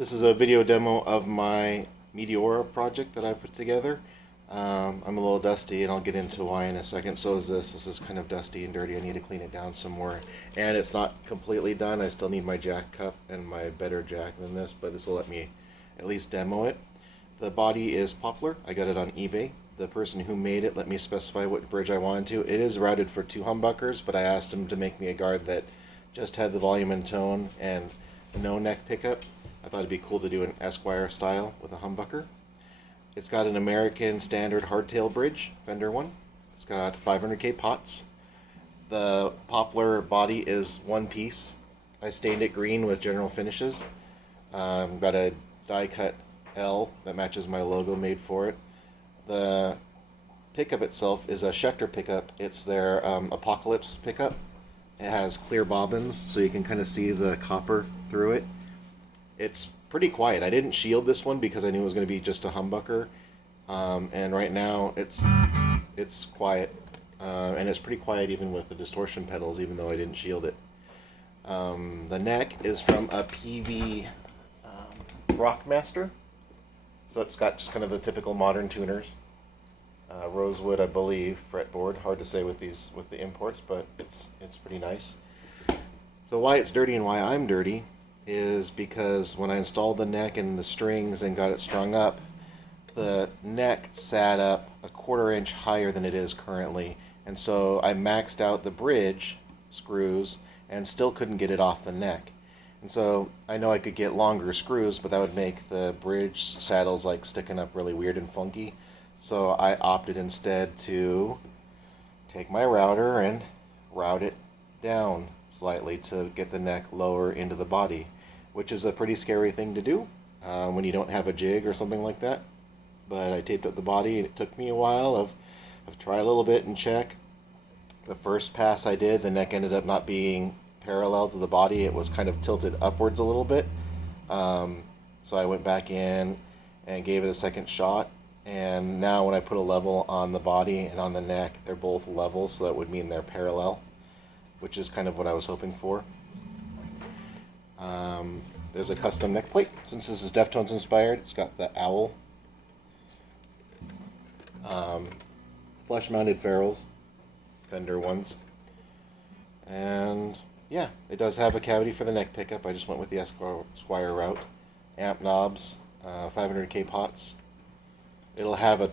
This is a video demo of my Meteora project that I put together. I'm a little dusty, and I'll get into why in a second. So is this. This is kind of dusty and dirty. I need to clean it down some more. And it's not completely done. I still need my jack cup and my better jack than this, but this will let me at least demo it. The body is poplar. I got it on eBay. The person who made it let me specify what bridge I wanted to. It is routed for 2 humbuckers, but I asked him to make me a guard that just had the volume and tone and no neck pickup. I thought it'd be cool to do an Esquire style with a humbucker. It's got an American standard hardtail bridge, Fender one. It's got 500K pots. The poplar body is one piece. I stained it green with general finishes. Got a die cut L that matches my logo made for it. The pickup itself is a Schecter pickup. It's their Apocalypse pickup. It has clear bobbins, so you can kind of see the copper through it. It's pretty quiet. I didn't shield this one because I knew it was going to be just a humbucker, and right now it's quiet, and it's pretty quiet even with the distortion pedals, even though I didn't shield it. The neck is from a PV Rockmaster, so it's got just kind of the typical modern tuners. Rosewood, I believe, fretboard. Hard to say with the imports, but it's pretty nice. So why it's dirty and why I'm dirty is because when I installed the neck and the strings and got it strung up, the neck sat up a 1/4 inch higher than it is currently, and so I maxed out the bridge screws and still couldn't get it off the neck. And so I know I could get longer screws, but that would make the bridge saddles like sticking up really weird and funky. So I opted instead to take my router and route it down slightly to get the neck lower into the body, which is a pretty scary thing to do when you don't have a jig or something like that. But I taped up the body, and it took me a while of try a little bit and check. The first pass I did, the neck ended up not being parallel to the body. It was kind of tilted upwards a little bit. So I went back in and gave it a second shot. And now when I put a level on the body and on the neck, they're both level, so that would mean they're parallel, which is kind of what I was hoping for. There's a custom neck plate. Since this is Deftones inspired, it's got the owl. Flush mounted ferrules, Fender ones. And yeah, it does have a cavity for the neck pickup. I just went with the Esquire route. Amp knobs, 500K pots. It'll have a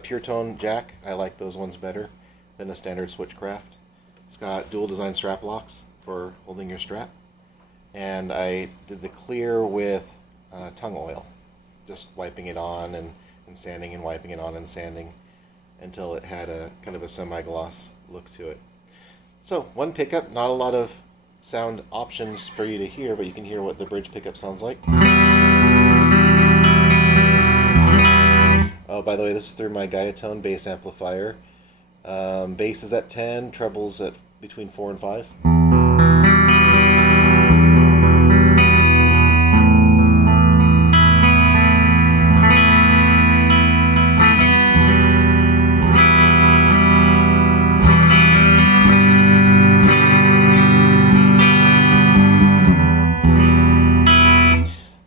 pure tone jack. I like those ones better than a standard Switchcraft. It's got dual design strap locks for holding your strap. And I did the clear with tongue oil, just wiping it on and sanding and wiping it on and sanding until it had a kind of a semi-gloss look to it. So one pickup, not a lot of sound options for you to hear, but you can hear what the bridge pickup sounds like. Oh, by the way, this is through my Gaiatone bass amplifier. Bass is at 10, trebles at between 4 and 5.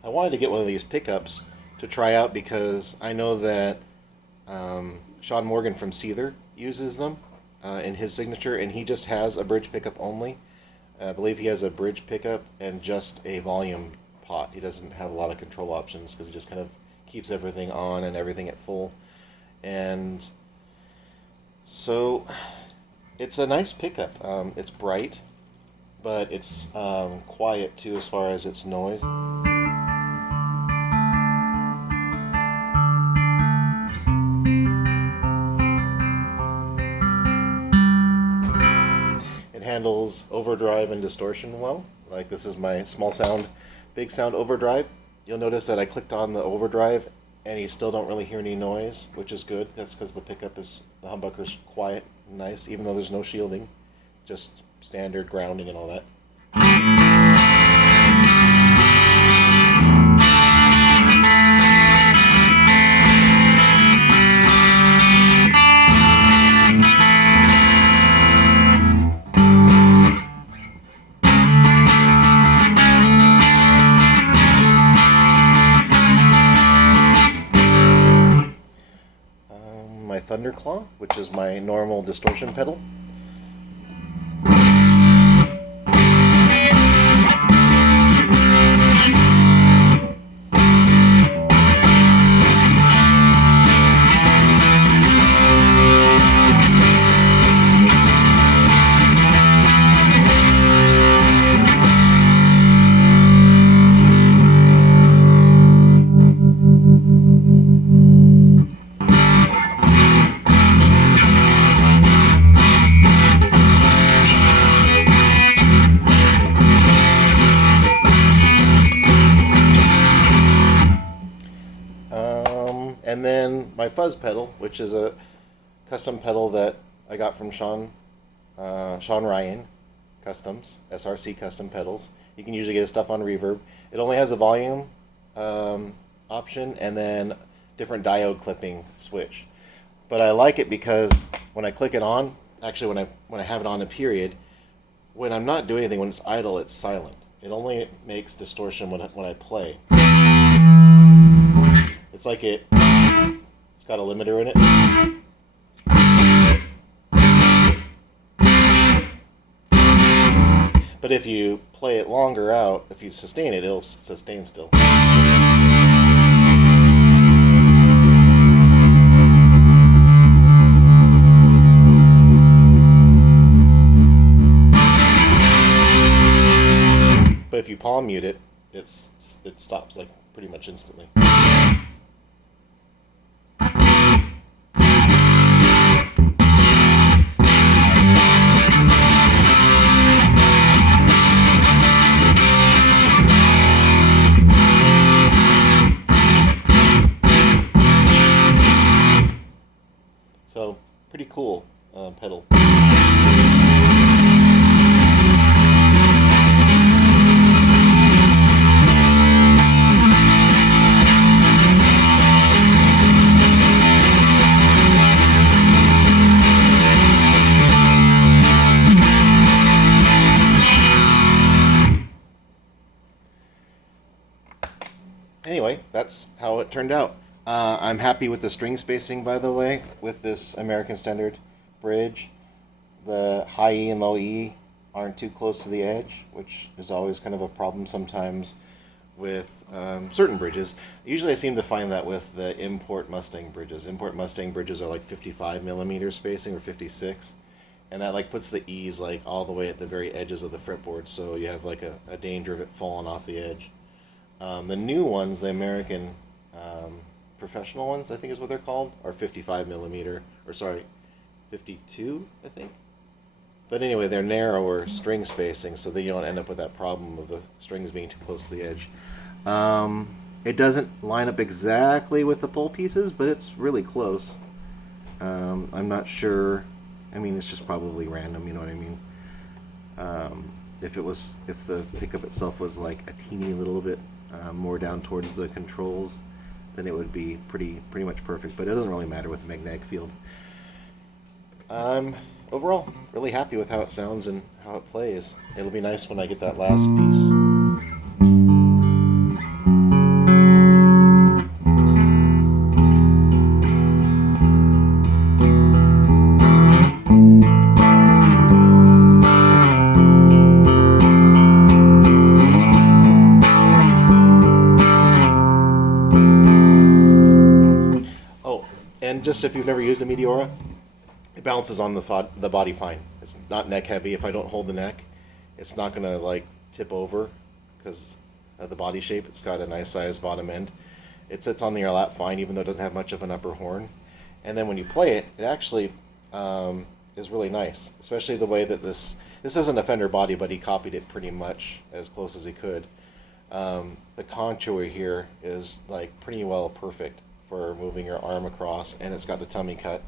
I wanted to get one of these pickups to try out because I know that Sean Morgan from Seether uses them in his signature, and he just has a bridge pickup only. I believe he has a bridge pickup and just a volume pot. He doesn't have a lot of control options because he just kind of keeps everything on and everything at full. And so it's a nice pickup. It's bright, but it's quiet too as far as its noise. Handles overdrive and distortion well. Like this is my small sound, big sound overdrive. You'll notice that I clicked on the overdrive and you still don't really hear any noise, which is good. That's because the humbucker's quiet and nice, even though there's no shielding, just standard grounding and all that. Thunderclaw, which is my normal distortion pedal. And then my fuzz pedal, which is a custom pedal that I got from Sean Ryan Customs, SRC Custom Pedals. You can usually get his stuff on Reverb. It only has a volume option and then different diode clipping switch. But I like it because when I click it on, actually when I have it on a period, when I'm not doing anything, when it's idle, it's silent. It only makes distortion when I play. It's like it's got a limiter in it. But if you play it longer out, if you sustain it, it'll sustain still. But if you palm mute it, it stops like pretty much instantly. So, pretty cool pedal. Anyway, that's how it turned out. I'm happy with the string spacing, by the way, with this American Standard bridge. The high E and low E aren't too close to the edge, which is always kind of a problem sometimes with certain bridges. Usually I seem to find that with the import Mustang bridges. Import Mustang bridges are like 55 millimeter spacing or 56. And that like puts the E's like all the way at the very edges of the fretboard, so you have like a danger of it falling off the edge. The new ones, the American professional ones, I think is what they're called, are 55 millimeter, or sorry, 52, I think. But anyway, they're narrower string spacing, so that you don't end up with that problem of the strings being too close to the edge. It doesn't line up exactly with the pull pieces, but it's really close. I'm not sure. I mean, it's just probably random, you know what I mean? If the pickup itself was like a teeny little bit more down towards the controls, then it would be pretty much perfect, but it doesn't really matter with the magnetic field. I'm overall really happy with how it sounds and how it plays. It'll be nice when I get that last piece. And just if you've never used a Meteora, it balances on the body fine. It's not neck heavy. If I don't hold the neck, it's not going to like tip over because of the body shape. It's got a nice sized bottom end. It sits on your lap fine, even though it doesn't have much of an upper horn. And then when you play it, it actually is really nice, especially the way that this isn't a Fender body, but he copied it pretty much as close as he could. The contour here is like pretty well perfect for moving your arm across, and it's got the tummy cut.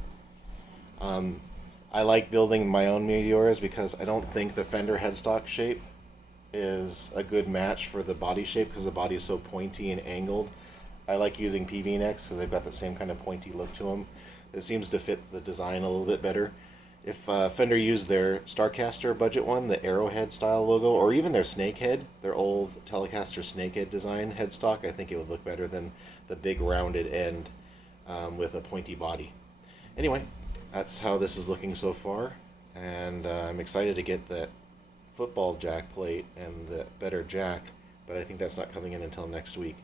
I like building my own Meteoras because I don't think the Fender headstock shape is a good match for the body shape because the body is so pointy and angled. I like using PV-necks because they've got the same kind of pointy look to them. It seems to fit the design a little bit better. If Fender used their Starcaster budget one, the Arrowhead style logo, or even their Snakehead, their old Telecaster Snakehead design headstock, I think it would look better than the big rounded end with a pointy body. Anyway, that's how this is looking so far, and I'm excited to get that football jack plate and the better jack, but I think that's not coming in until next week.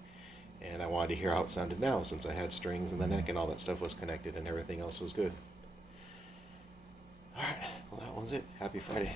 And I wanted to hear how it sounded now, since I had strings in the neck and all that stuff was connected and everything else was good. Alright, well that one's it. Happy Friday.